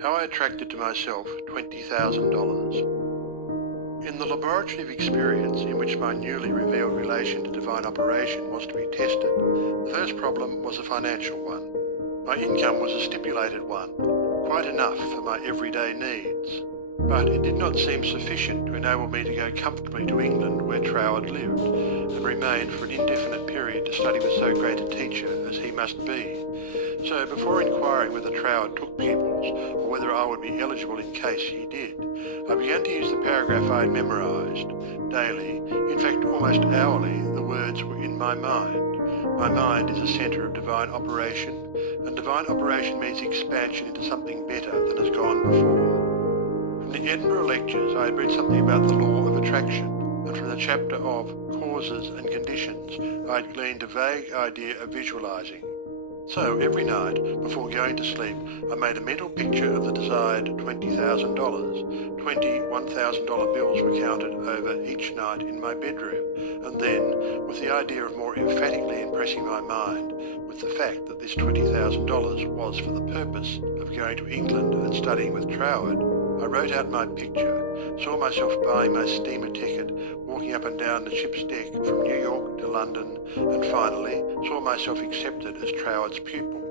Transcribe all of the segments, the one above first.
How I attracted to myself $20,000. In the laboratory of experience in which my newly revealed relation to divine operation was to be tested, the first problem was a financial one. My income was a stipulated one, quite enough for my everyday needs. But it did not seem sufficient to enable me to go comfortably to England where Troward lived, and remain for an indefinite period to study with so great a teacher as he must be. So before inquiring whether Troward took pupils, or whether I would be eligible in case he did, I began to use the paragraph I had memorised. Daily, in fact almost hourly, the words were in my mind. My mind is a centre of divine operation, and divine operation means expansion into something better than has gone before. From the Edinburgh lectures I had read something about the law of attraction, and from the chapter of causes and conditions I had gleaned a vague idea of visualising. So every night, before going to sleep, I made a mental picture of the desired $20,000. 20 $1,000 bills were counted over each night in my bedroom, and then, with the idea of more emphatically impressing my mind with the fact that this $20,000 was for the purpose of going to England and studying with Troward, I wrote out my picture, saw myself buying my steamer ticket, walking up and down the ship's deck from New York to London, and finally saw myself accepted as Troward's pupil.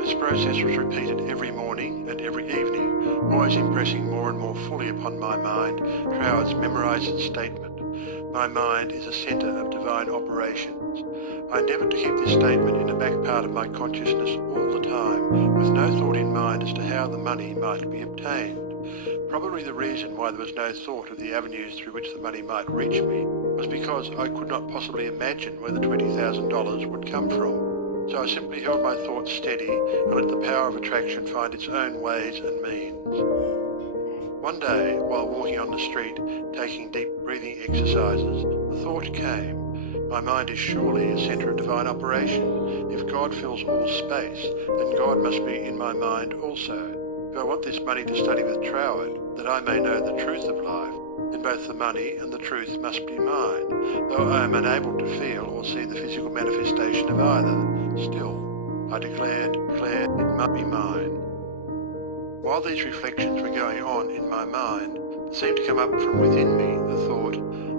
This process was repeated every morning and every evening, always impressing more and more fully upon my mind Troward's memorised statement. My mind is a centre of divine operations. I endeavoured to keep this statement in the back part of my consciousness all the time, with no thought in mind as to how the money might be obtained. Probably the reason why there was no thought of the avenues through which the money might reach me was because I could not possibly imagine where the $20,000 would come from. So I simply held my thoughts steady and let the power of attraction find its own ways and means. One day, while walking on the street, taking deep breathing exercises, the thought came, my mind is surely a centre of divine operation. If God fills all space, then God must be in my mind also. If I want this money to study with Troward, that I may know the truth of life, then both the money and the truth must be mine, though I am unable to feel or see the physical manifestation of either. Still, I declared it must be mine. While these reflections were going on in my mind, there seemed to come up from within me the thought,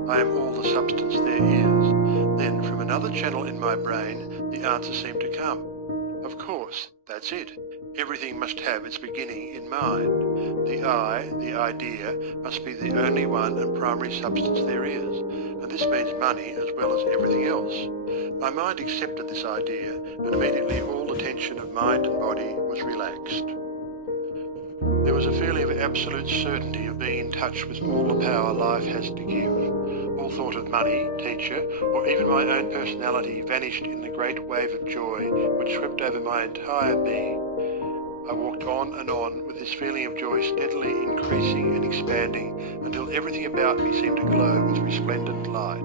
I am all the substance there is. Then from another channel in my brain, the answer seemed to come. Of course, that's it. Everything must have its beginning in mind. The I, the idea, must be the only one and primary substance there is, and this means money as well as everything else. My mind accepted this idea, and immediately all the tension of mind and body was relaxed. There was a feeling of absolute certainty of being in touch with all the power life has to give. All thought of money, teacher, or even my own personality vanished in the great wave of joy which swept over my entire being. I walked on and on with this feeling of joy steadily increasing and expanding until everything about me seemed to glow with resplendent light.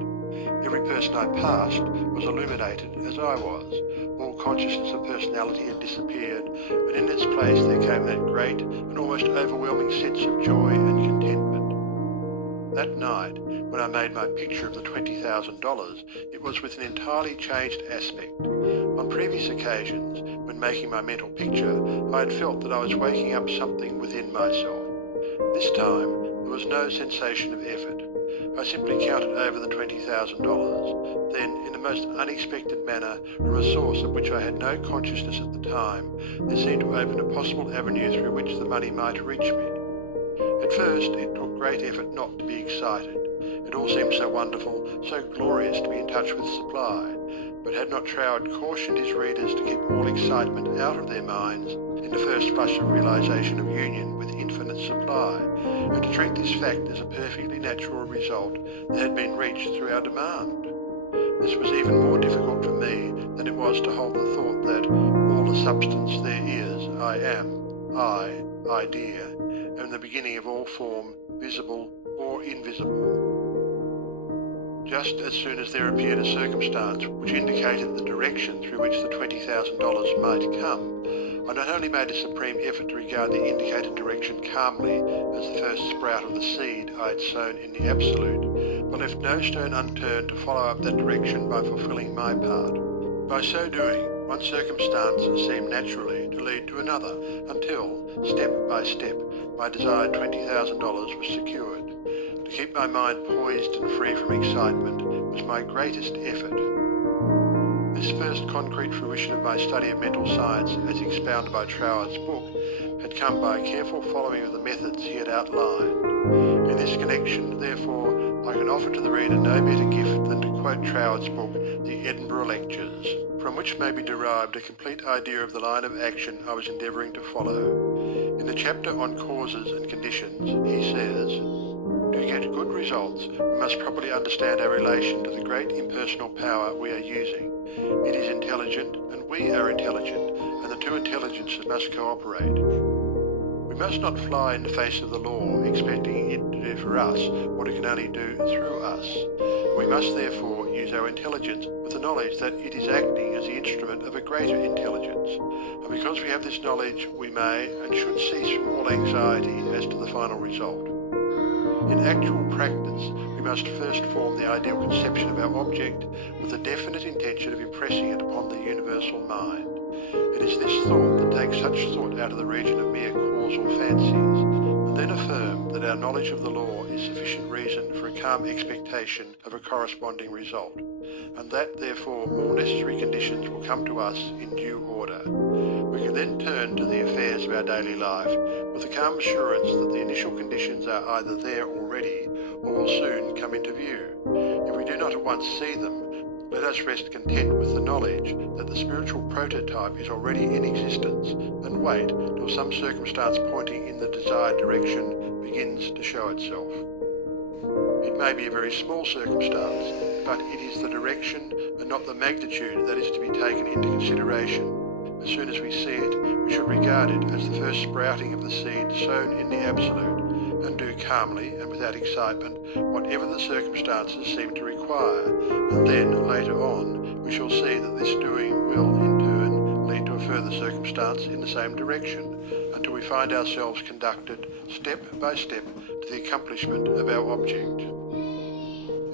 Every person I passed was illuminated as I was. All consciousness of personality had disappeared, and in its place there came that great and almost overwhelming sense of joy and contentment. That night, when I made my picture of the $20,000, it was with an entirely changed aspect. On previous occasions, when making my mental picture, I had felt that I was waking up something within myself. This time, there was no sensation of effort. I simply counted over the $20,000. Then, in the most unexpected manner, from a source of which I had no consciousness at the time, there seemed to open a possible avenue through which the money might reach me. At first, it took great effort not to be excited. It all seemed so wonderful, so glorious to be in touch with supply. But had not Troward cautioned his readers to keep all excitement out of their minds in the first flush of realization of union with infinite supply, and to treat this fact as a perfectly natural result that had been reached through our demand? This was even more difficult for me than it was to hold the thought that all the substance there is, I am, I, idea, and the beginning of all form, visible or invisible. Just as soon as there appeared a circumstance which indicated the direction through which the $20,000 might come, I not only made a supreme effort to regard the indicated direction calmly as the first sprout of the seed I had sown in the Absolute, but left no stone unturned to follow up that direction by fulfilling my part. By so doing, one circumstance seemed naturally to to lead to another, until, step by step, my desired $20,000 was secured. To keep my mind poised and free from excitement was my greatest effort. This first concrete fruition of my study of mental science, as expounded by Trower's book, had come by a careful following of the methods he had outlined. In this connection, therefore, I can offer to the reader no better gift than to quote Trower's book, The Edinburgh Lectures, from which may be derived a complete idea of the line of action I was endeavouring to follow. In the chapter on causes and conditions, he says, "To get good results, we must properly understand our relation to the great impersonal power we are using. It is intelligent, and we are intelligent, and the two intelligences must cooperate. We must not fly in the face of the law, expecting it to do for us what it can only do through us. We must therefore use our intelligence with the knowledge that it is acting as the instrument of a greater intelligence. And because we have this knowledge, we may and should cease from all anxiety as to the final result. In actual practice, we must first form the ideal conception of our object with the definite intention of impressing it upon the universal mind. It is this thought that takes such thought out of the region of mere causal fancies, and then affirm that our knowledge of the law is sufficient reason for a calm expectation of a corresponding result, and that, therefore, all necessary conditions will come to us in due order. We can then turn to the affairs of our daily life with the calm assurance that the initial conditions are either there already or will soon come into view. If we do not at once see them, let us rest content with the knowledge that the spiritual prototype is already in existence, and wait till some circumstance pointing in the desired direction begins to show itself. It may be a very small circumstance, but it is the direction and not the magnitude that is to be taken into consideration. As soon as we see it, we should regard it as the first sprouting of the seed sown in the absolute, and do calmly and without excitement whatever the circumstances seem to require, and then, later on, we shall see that this doing will, in turn, lead to a further circumstance in the same direction, until we find ourselves conducted, step by step, to the accomplishment of our object.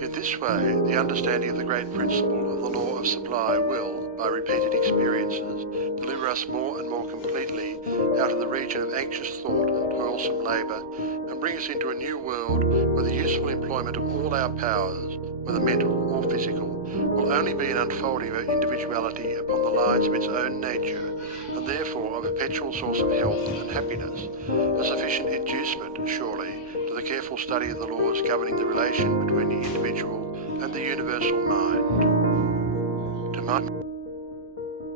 In this way, the understanding of the great principle of the law of supply will, by repeated experiences, deliver us more and more completely out of the region of anxious thought and toilsome labour, and bring us into a new world where the useful employment of all our powers, whether mental or physical, will only be an unfolding of our individuality upon the lines of its own nature, and therefore a perpetual source of health and happiness, a sufficient inducement, surely, to the careful study of the laws governing the relation between the individual and the universal mind.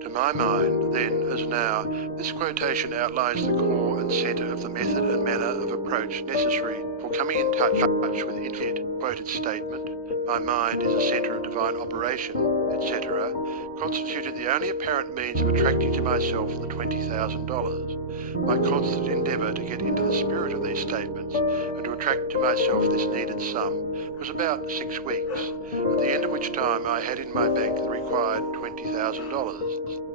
To my mind, then as now, this quotation outlines the core and centre of the method and manner of approach necessary for coming in touch with the infinite quoted statement, "My mind is a centre of divine operation," etc., constituted the only apparent means of attracting to myself the $20,000. My constant endeavour to get into the spirit of these statements and to attract to myself this needed sum was about 6 weeks, at the end of which time I had in my bank the required $20,000.